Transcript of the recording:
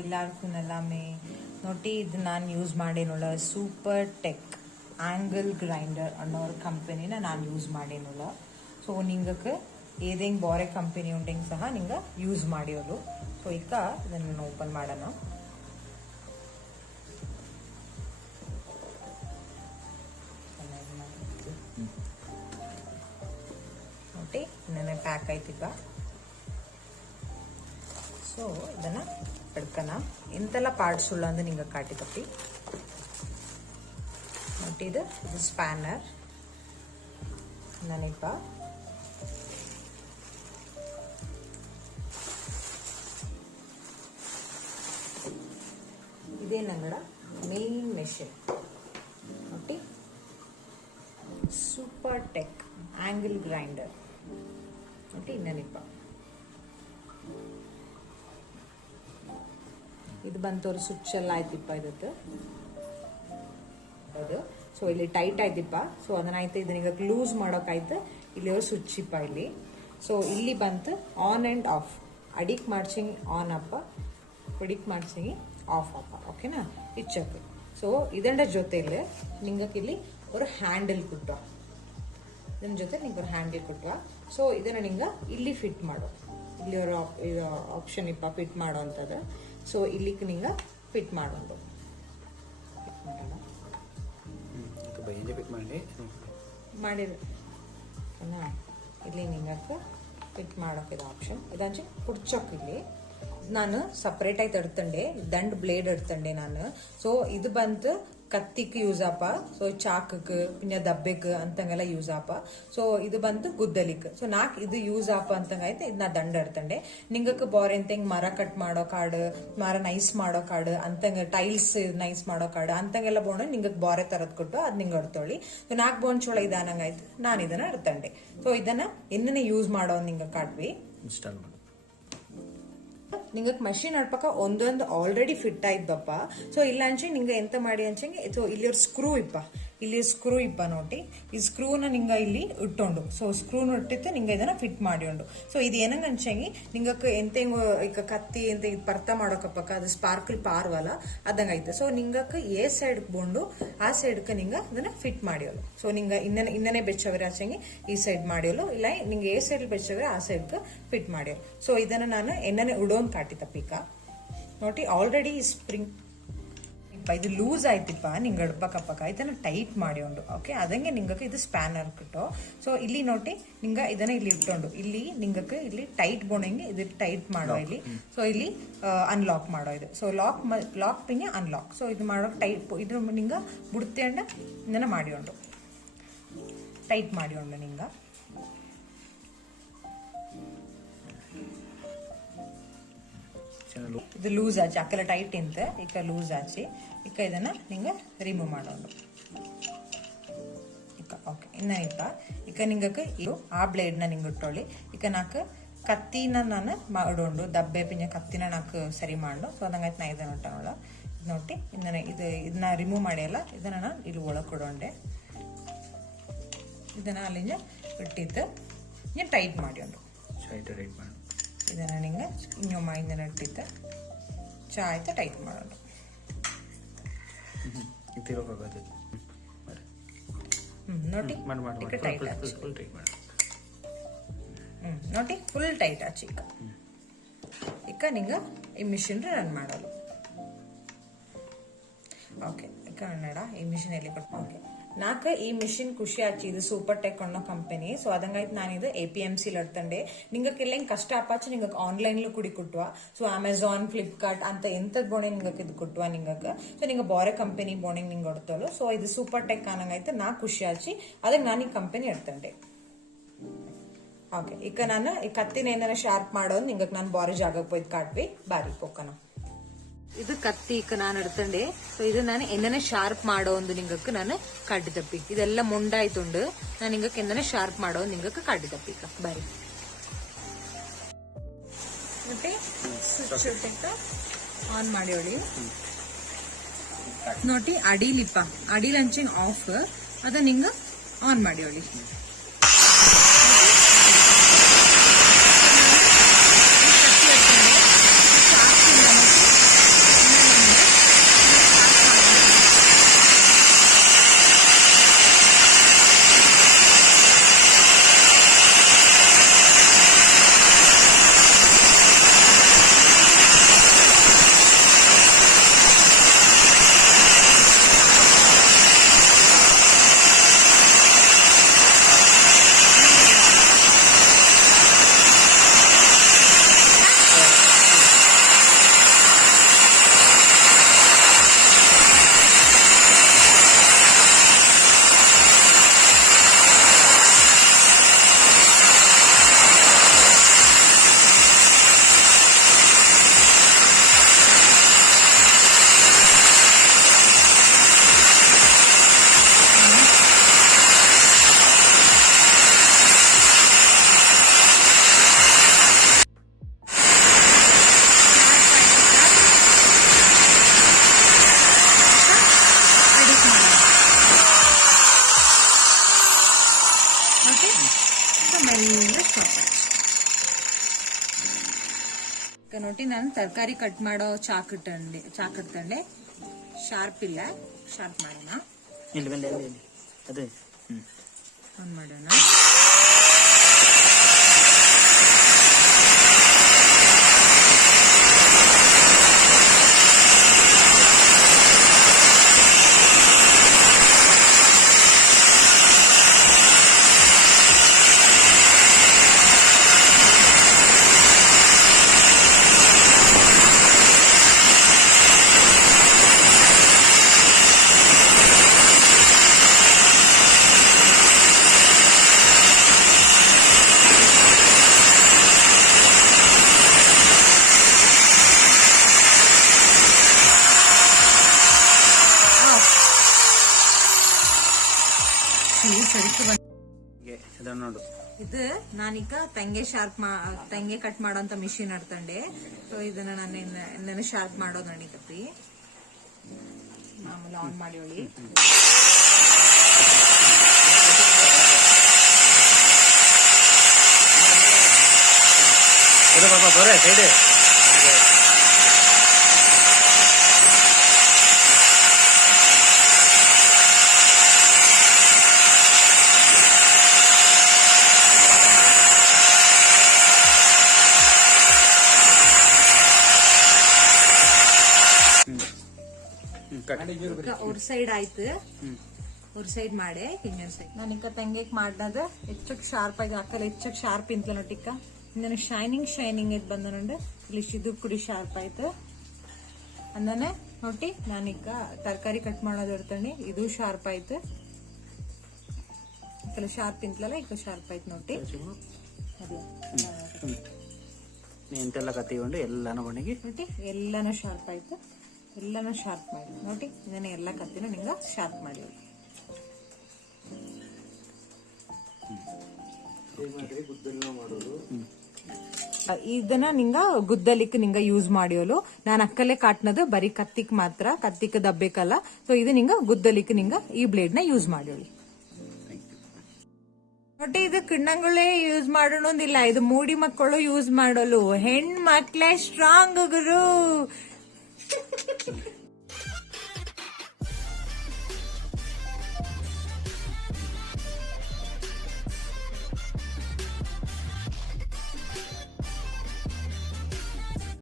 എല്ലാവർക്കും നല്ലാമേ നോട്ടി ഇത് ഞാൻ യൂസ് ಮಾಡೇನುಳ್ಳ ಸೂಪರ್ ಟೆಕ್ ಆಂಗಲ್ ಗ್ರೈಂಡರ್ ಅನ್ನೋ ഒരു ಕಂಪನಿನ ನಾನು ಯೂಸ್ ಮಾಡೇನುಳ್ಳ ಸೊ നിങ്ങൾക്ക് ഏതെങ്കിലും ಬೇರೆ ಕಂಪನಿ ಉಂಟೆಂಗ್ ಸಹ ನಿಂಗೆ ಯೂಸ್ ಮಾಡಿಯೋದು ಸೊ ಈಗ ಇದನ್ನು ಓಪನ್ ಮಾಡೋಣ ನೋಡಿ ಇನ್ನೇ ಪ್ಯಾಕ್ ಆಯ್ತೀಗ ಸೊ ಇದನ್ನ എടുക്കണ എന്തെല്ലാം പാർട്സ് ഉള്ളതെന്ന് നിങ്ങൾ കാട്ടി തപ്പി എന്നിട്ട് ഇത് സ്പാനർ ഞാനിപ്പ ಇದೇ ನಂಗಡ ಮೇನ್ ಮೆಷಿನ್ ನೋಡಿ ಸೂಪರ್ ಟೆಕ್ ಆಂಗಲ್ ಗ್ರೈಂಡರ್ ನೋಡಿ ಇನ್ನನಿಪ್ಪ ಇದು ಬಂತು ஒரு ಸ್ವಿಚ್ ಎಲ್ಲ ಆಯ್ತಿಪ್ಪ ಇದಕ್ಕೆ ಅದು ಸೊ ಇಲ್ಲಿ ಟೈಟ್ ಆಯ್ತಿಪ್ಪ ಸೊ ಅದನ್ನಾಯ್ತು ಇದನ್ನ ಲೂಸ್ ಮಾಡೋಕಾಯ್ತು ಇಲ್ಲಿ ಒಂದು ಸ್ವಿಚ್ ಇಪ್ಪ ಇಲ್ಲಿ ಸೊ ಇಲ್ಲಿ ಬಂತು ಆನ್ ಅಂಡ್ ಆಫ್ ಅಡಿಕ್ ಮಾಡ್ಸಿಂಗ್ ಆನ್ ಅಪ್ಪ ಹೊಡಿಕ್ ಮಾಡ್ಸಿಂಗ್ ಆಫ್ ಅಪ್ಪ ಓಕೆನಾ ಇಚ್ಚಕ್ಕೆ ಸೊ ಇದರ ಜೊತೆಲಿ ನಿಂಗಕ್ಕೆ ಇಲ್ಲಿ ಒಂದು ಹ್ಯಾಂಡಲ್ ಕೊಟ್ಟುವ ಇದರ ಜೊತೆ ನಿಂಗೆ ಒಂದು ಹ್ಯಾಂಡಲ್ ಕೊಟ್ಟುವ ಸೊ ಇದನ್ನ ನಿಂಗೆ ಇಲ್ಲಿ ಫಿಟ್ ಮಾಡೋ ಇಲ್ಲಿ ಒಂದು ಆಪ್ಷನ್ ಇಪ್ಪ ಫಿಟ್ ಮಾಡೋ ಅಂತದ ಸೊ ಇಲ್ಲಿಗೆ ನಿಂಗೆ ಫಿಟ್ ಮಾಡೋದು ಮಾಡಿರ ಇಲ್ಲಿ ನಿಂಗಕ್ಕೆ ಫಿಟ್ ಮಾಡೋಕ್ಕಿದೆ ಆಪ್ಷನ್ ಇದಂಚೆ ಕುಡ್ಚೋಕ್ ಇಲ್ಲಿ ನಾನು ಸಪ್ರೇಟ್ ಆಗಿ ಎಡ್ತಂಡೆ ದಂಡ್ ಬ್ಲೇಡ್ ಎಡ್ತಂಡೆ ನಾನು ಸೊ ಇದು ಬಂತು ಕತ್ತಿಗೆ ಯೂಸ್ ಆಪ ಸೊ ಚಾಕಕ್ಕೆ പിന്നെ ದಬ್ಬೆಗೆ ಅಂತಂಗೆಲ್ಲ ಯೂಸ್ ಆಪ ಸೊ ಇದು ಬಂತು ಗುದ್ದಲಿಕ್ಕೆ ಸೊ ನಾಕ್ ಇದು ಯೂಸ್ ಆಪ ಅಂತಂಗಾಯ್ತು ಇದನ್ನ ದಂಡ ಎಡ್ತಂಡೆ ನಿಂಗಕ್ಕೆ ಬೋರ್ ಎಂತಂಗ್ ಮರ ಕಟ್ ಮಾಡೋ ಕಾಡು ಮರ ನೈಸ್ ಮಾಡೋ ಕಾಡು ಅಂತಂಗ ಟೈಲ್ಸ್ ನೈಸ್ ಮಾಡೋ ಕಾಡು ಅಂತಂಗೆಲ್ಲ ಬೋಣ ನಿಂಗಕ್ಕೆ ಬೋರೆ ತರದ್ ಕೊಟ್ಟು ಅದ್ ನಿಂಗೆ ಎಡ್ತೊಳಿ ಸೊ ನಾಕ್ ಬೋನ್ ಚೋಳ ಇದಾನಂಗಾಯ್ತು ನಾನು ಇದನ್ನ ಎಡ್ತಂಡೆ ಸೊ ಇದನ್ನ ಇನ್ನೇ ಯೂಸ್ ಮಾಡೋ ನಿಂಗೆ ಕಾಟ್ವಿ ಇನ್ಸ್ಟಾಲ್ ಮಾಡಿ ನಿಂಗಕ್ಕೆ ಮಷಿನ್ ನಡ್ಪಕ್ಕ ಒಂದೊಂದು ಆಲ್ರೆಡಿ ಫಿಟ್ ಆಯ್ತಪ್ಪ ಸೊ ಇಲ್ಲ ಅಂಚೆ ನಿಂಗೆ ಎಂತ ಮಾಡಿ ಅಂಚಂಗೆ ಸೊ ಇಲ್ಲಿ ಒಂದು ಸ್ಕ್ರೂ ಇಪ್ಪ ಇಲ್ಲಿ ಸ್ಕ್ರೂ ಇಪ್ಪ ನೋಡಿ ಈ ಸ್ಕ್ರೂನ ನಿಂಗೆ ಇಲ್ಲಿ ಇಟ್ಟೊಂಡು ಸೊ ಸ್ಕ್ರೂನ ಇಟ್ಟಿತ್ತು ನಿಂಗೆ ಇದನ್ನ ಫಿಟ್ ಮಾಡಿಕೊಂಡು ಸೊ ಇದು ಏನಂಗ ಅಂಚಂಗಿ ನಿಂಗಕ್ಕೆ ಎಂತೆಂಗ ಈಗ ಕತ್ತಿ ಎಂತ ಇದು ಪರ್ತ ಮಾಡೋಕಪ್ಪಕ್ಕ ಅದು ಸ್ಪಾರ್ಕಲ್ ಪಾರ್ವಲ್ಲ ಅದಂಗ ಐತೆ ಸೊ ನಿಂಗಕ್ಕೆ ಏ ಸೈಡ್ ಬೋಂಡು ಆ ಸೈಡ್ಗೆ ನಿಂಗೆ ಅದನ್ನ ಫಿಟ್ ಮಾಡಿಯೋಳು ಸೊ ನಿಂಗೆ ಇನ್ನನೇ ಬೆಚ್ಚವರೆ ಆಚಂಗಿ ಈ ಸೈಡ್ ಮಾಡಿಯೋಳು ಇಲ್ಲ ನಿಂಗೆ ಏ ಸೈಡ್ ಬೆಚ್ಚವರೆ ಆ ಸೈಡ್ಗೆ ಫಿಟ್ ಮಾಡಿಯೋಳು ಸೊ ಇದನ್ನ ನಾನು ಎಣ್ಣೆ ಉಡೋನ್ ಕಾಟಿ ತಪ್ಪಿಕ ನೋಡಿ ಆಲ್ರೆಡಿ ಸ್ಪ್ರಿಂಗ್ ಇದು ಲೂಸ್ ಆಯ್ತಿಪ್ಪ ನಿಂಗೆ ಎಡ್ಪಕ್ಕಪ್ಪಕ್ಕ ಇದನ್ನ ಟೈಟ್ ಮಾಡಿಕೊಂಡು ಓಕೆ ಅದಂಗೆ ನಿಂಗಕ್ಕೆ ಇದು ಸ್ಪ್ಯಾನರ್ ಕಿಟ್ಟು ಸೊ ಇಲ್ಲಿ ನೋಡಿ ನಿಂಗ ಇದನ್ನ ಇಲ್ಲಿ ಇಟ್ಟೊಂಡು ಇಲ್ಲಿ ನಿಂಗಕ್ಕೆ ಇಲ್ಲಿ ಟೈಟ್ ಬೋಣಂಗೆ ಇದು ಟೈಟ್ ಮಾಡೋ ಇಲ್ಲಿ ಸೊ ಇಲ್ಲಿ ಅನ್ಲಾಕ್ ಮಾಡೋ ಇದು ಸೊ ಲಾಕ್ ಪಿನ್ನೆ ಅನ್ಲಾಕ್ ಸೊ ಇದು ಮಾಡೋ ಟೈಟ್ ಇದು ನಿಂಗ ಬುಡ್ತೆ ಅಂಡ ಇದನ್ನ ಮಾಡಿಕೊಂಡು ಟೈಟ್ ಮಾಡಿಕೊಂಡು ನಿಂಗ ಇದು ಲೂಸ್ ಆಚೆ ಅಕ್ಕೆಲ್ಲ ಟೈಟ್ ಇಂತ ಈಗ ಲೂಸ್ ಆಚಿ ಈಗ ಇದನ್ನ ನಿಂಗೆ ರಿಮೂವ್ ಮಾಡೋದು ಈಗ ಓಕೆ ಇನ್ನ ಈಗ ನಿಂಗಕ್ಕೆ ಇದು ಆ ಬ್ಲೇಡ್ನ ನಿಂಗೆ ಇಟ್ಟೊಳ್ಳಿ ಈಗ ನಾಲ್ಕು ಕತ್ತಿನ ನಾನು ಮಾಡೋಂಡು ದಬ್ಬೆ ಪಿಂಜ ಕತ್ತಿನ ನಾಲ್ಕು ಸರಿ ಮಾಡು ಸೊ ಅದಂಗಾಯ್ತು ನಾ ಇದನ್ನ ಇಟ್ಟನೋಳ ನೋಡಿ ಇದನ್ನ ರಿಮೂವ್ ಮಾಡಿಯಲ್ಲ ಇದನ್ನ ನಾನು ಇಲ್ಲಿ ಒಳಗೆ ಕೊಡೋಂಡೆ ಇದನ್ನ ಅಲ್ಲಿಂದ ಇಟ್ಟಿತ್ತು ನೀನು ಟೈಟ್ ಮಾಡಿಕೊಂಡು ಇದನ್ನ ನಿಂಗೆ ಇನ್ನೊಮ್ಮೆ ಇದನ್ನ ಇಟ್ಟಿತ್ತು ಚಾ ಆಯ್ತು ಟೈಟ್ ಮಾಡೋದು ನೋಡಿ ಟೈಟ್ ಆಚಿ ನೋಡಿ ಫುಲ್ ಟೈಟ್ ಆಚಿ ಈಗ ನಿಂಗೆ ಈ ಮಿಷಿನ್ ರನ್ ಮಾಡೋದು ಓಕೆ ಕನ್ನಡ ಈ ಮಿಷಿನ್ ಎಲ್ಲಿ ಕೊಟ್ಟು ಓಕೆ ನಾಲ್ಕು ಈ ಮಿಷಿನ್ ಖುಷಿ ಆಚಿ ಇದು ಸೂಪರ್ ಟೆಕ್ ಅನ್ನೋ ಕಂಪನಿ ಸೊ ಅದಂಗಾಯ್ತು ನಾನು ಇದು APMC ಲಡ್ತಂಡೆ ನಿಂಗಕ್ಕೆಲ್ಲ ಹಿಂಗೆ ಕಷ್ಟ ಆಪಾಚಿ ನಿಂಗಕ್ಕೆ ಆನ್ಲೈನ್ಲು ಕುಡಿ ಕೊಟ್ಟುವ ಸೊ ಅಮೆಝಾನ್ ಫ್ಲಿಪ್ಕಾರ್ಟ್ ಅಂತ ಎಂತದ್ ಬೋಣೆ ನಿಂಗಕ್ಕೆ ಇದು ಕೊಟ್ಟುವ ನಿಂಗಕ್ಕೆ ಸೊ ನಿಂಗೆ ಬೇರೆ ಕಂಪನಿ ಬೋಣೆ ನಿಂಗೆ ಹೊಡ್ತಲು ಸೊ ಇದು ಸೂಪರ್ ಟೆಕ್ ಅನ್ನಂಗಾಯ್ತು ನಾ ಖುಷಿ ಆಚಿ ಅದಕ್ಕೆ ನಾನು ಈ ಕಂಪನಿ ಎಡ್ತಂಡೆ ಓಕೆ ಈಗ ನಾನು ಈ ಕತ್ತಿನ ಏನಾರ ಶಾರ್ಪ್ ಮಾಡೋದು ನಿಂಗಕ್ಕೆ ನಾನು ಬಾರಿ ಜಾಗಕ್ಕೆ ಹೋಯ್ತು ಕಾಟ್ವಿ ಬಾರಿ ಪೋಕನ ಇದು ಕತ್ತಿ ಈಗ ನಾನು ಎಡ್ತಂಡೆ ಸೊ ಇದು ನಾನು ಎಣ್ಣೆ ಶಾರ್ಪ್ ಮಾಡೋ ಒಂದು ನಿಂಗಕ್ಕೆ ನಾನು ಕಾಟಿ ತಪ್ಪಿ ಇದೆಲ್ಲ ಮುಂಡಾಯ್ತುಂಡು ನಾನು ನಿಂಗಕ್ಕೆ ಎಣ್ಣೆ ಶಾರ್ಪ್ ಮಾಡೋ ನಿಂಗಕ್ಕೆ ಕಾಟಿ ತಪ್ಪಿ ಬಾರಿ ಮತ್ತೆ ಸ್ವಿಚ್ ಆನ್ ಮಾಡಿ ನೋಡಿ ಅಡಿಲಿಪ್ಪ ಅಡಿಲ್ ಅಂಚಿಂಗ್ ಆಫ್ ಅದ ನಿಂಗ ಆನ್ ಮಾಡಿ ಎಲ್ಲ ಶಾರ್ಪ್ ನೋಡಿ. ನಾನು ತರಕಾರಿ ಕಟ್ ಮಾಡೋ ಚಾಕ್ ಇಟ್ಟಂಡೆ ಶಾರ್ಪ್ ಇಲ್ಲ, ಶಾರ್ಪ್ ಮಾಡೋಣ. ಆನ್ ಮಾಡೋಣ. ಇದು ನಾನೀಗ ತೆಂಗೆ ಕಟ್ ಮಾಡೋಂತ ಮಿಷಿನ್ ಆಡ್ತಂಡೆ. ಸೊ ಇದನ್ನ ನಾನು ಶಾರ್ಪ್ ಮಾಡೋದು ನಡೀತತಿ. ಮಾಮೂಲಿ ಆನ್ ಮಾಡಿ ಹೊಳಿ. ಅವ್ರ ಸೈಡ್ ಆಯ್ತು, ಅವ್ರ ಸೈಡ್ ಮಾಡಿ ಇನ್ನೊಂದ್ ಸೈಡ್ ನಾನೀಗ ತೆಂಗೆಕ್ ಮಾಡ್ನದ ಹೆಚ್ಚಕ್ ಶಾರ್ಪ್ ಆಗಿ ಅಕ್ಕಲ್ಲ ಹೆಚ್ಚಕ್ ಶಾರ್ಪ್ ಇಂತ ನೋಟಿಕ್ಕ ಇಂದನ ಶೈನಿಂಗ್ ಐತ್ ಬಂದ ನೋಡು. ಇಲ್ಲಿ ಇದು ಕುಡಿ ಶಾರ್ಪ್ ಆಯ್ತು ಅಂದನೆ ನೋಡಿ. ನಾನೀಗ ತರಕಾರಿ ಕಟ್ ಮಾಡೋದು ಇರ್ತಂಡಿ, ಇದು ಶಾರ್ಪ್ ಆಯ್ತು. ಅಕ್ಕಲ್ಲ ಶಾರ್ಪ್ ಇಂತಲಲ್ಲ ಈಗ ಶಾರ್ಪ್ ಆಯ್ತು ನೋಡಿ. ಎಂತೆಲ್ಲ ಕತ್ತಿಕೊಂಡು ಎಲ್ಲಾನು ಬಣಿಗೆ ನೋಡಿ ಎಲ್ಲಾನು ಶಾರ್ಪ್ ಆಯ್ತು. ಎಲ್ಲಾನು ಶಾರ್ಪ್ ಮಾಡಿ ನೋಡಿ. ಇದನ್ನ ಎಲ್ಲ ಕತ್ತಿನ ನಿಂಗ ಶಾರ್ಪ್ ಮಾಡಿ ಇದನ್ನ ನಿಂಗ ಗುದ್ದಲಿಕ್ ನಿಂಗ ಯೂಸ್ ಮಾಡಿಯೋಲು. ನಾನು ಅಕ್ಕಲ್ಲೇ ಕಾಟ್ನದು ಬರೀ ಕತ್ತಿಕ್ ಮಾತ್ರ, ಕತ್ತಿಕ್ ದಬ್ಬೇಕಲ್ಲ. ಸೊ ಇದು ನಿಂಗ ಗುದ್ದಲಿಕ್ ನಿಂಗ ಈ ಬ್ಲೇಡ್ ನ ಯೂಸ್ ಮಾಡಿಯೋಳಿ ನೋಡಿ. ಇದು ಕಿಣ್ಣಂಗಳೇ ಯೂಸ್ ಮಾಡೋಣದಿಲ್ಲ, ಇದು ಮೂಡಿ ಮಕ್ಕಳು ಯೂಸ್ ಮಾಡೋಲು. ಹೆಣ್ ಮಕ್ಳೇ ಸ್ಟ್ರಾಂಗ್ ಗುರು.